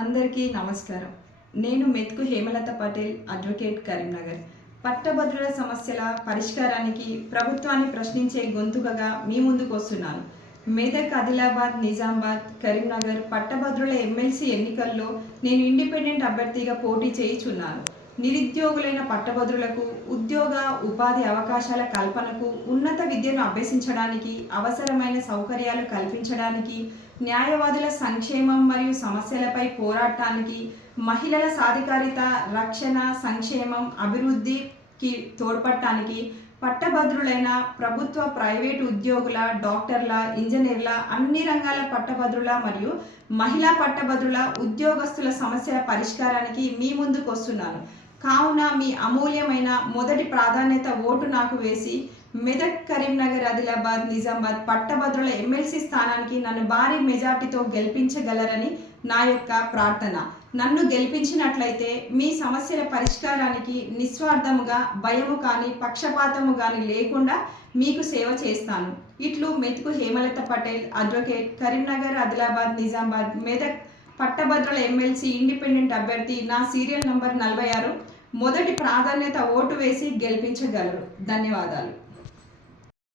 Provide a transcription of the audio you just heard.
అందరికీ నమస్కారం. నేను మెతుకు హేమలత పటేల్, అడ్వకేట్, కరీంనగర్. పట్టభద్రుల సమస్యల పరిష్కారానికి ప్రభుత్వాన్ని ప్రశ్నించే గొంతుకగా మీ ముందుకు వస్తున్నాను. మెదక్, ఆదిలాబాద్, నిజామాబాద్, కరీంనగర్ పట్టభద్రుల ఎమ్మెల్సీ ఎన్నికల్లో నేను ఇండిపెండెంట్ అభ్యర్థిగా పోటీ చేయుచున్నాను. నిరుద్యోగులైన పట్టభద్రులకు ఉద్యోగ ఉపాధి అవకాశాల కల్పనకు, ఉన్నత విద్యను అభ్యసించడానికి, అవసరమైన సౌకర్యాలు కల్పించడానికి, న్యాయవాదుల సంక్షేమం మరియు సమస్యలపై పోరాటానికి, మహిళల సాధికారిత, రక్షణ, సంక్షేమం, అభివృద్ధికి తోడ్పడటానికి పట్టభద్రులైన ప్రభుత్వ, ప్రైవేటు ఉద్యోగుల, డాక్టర్ల, ఇంజనీర్ల, అన్ని రంగాల పట్టభద్రుల మరియు మహిళా పట్టభద్రుల ఉద్యోగస్తుల సమస్యల పరిష్కారానికి మీ ముందుకు వస్తున్నాను. కావున మీ అమూల్యమైన మొదటి ప్రాధాన్యత ఓటు నాకు వేసి మెదక్, కరీంనగర్, ఆదిలాబాద్, నిజామాబాద్ పట్టభద్రుల ఎమ్మెల్సీ స్థానానికి నన్ను భారీ మెజార్టీతో గెలిపించగలరని నా యొక్క ప్రార్థన. నన్ను గెలిపించినట్లయితే మీ సమస్యల పరిష్కారానికి నిస్వార్థముగా, భయము కానీ పక్షపాతము కానీ లేకుండా మీకు సేవ చేస్తాను. ఇట్లు మెతుకు హేమలత పటేల్, అడ్వకేట్, కరీంనగర్, ఆదిలాబాద్, నిజామాబాద్, మెదక్ పట్టభద్రుల ఎమ్మెల్సీ ఇండిపెండెంట్ అభ్యర్థి. నా సీరియల్ నంబర్ 46. మొదటి ప్రాధాన్యత ఓటు వేసి గెలిపించగలరు. ధన్యవాదాలు.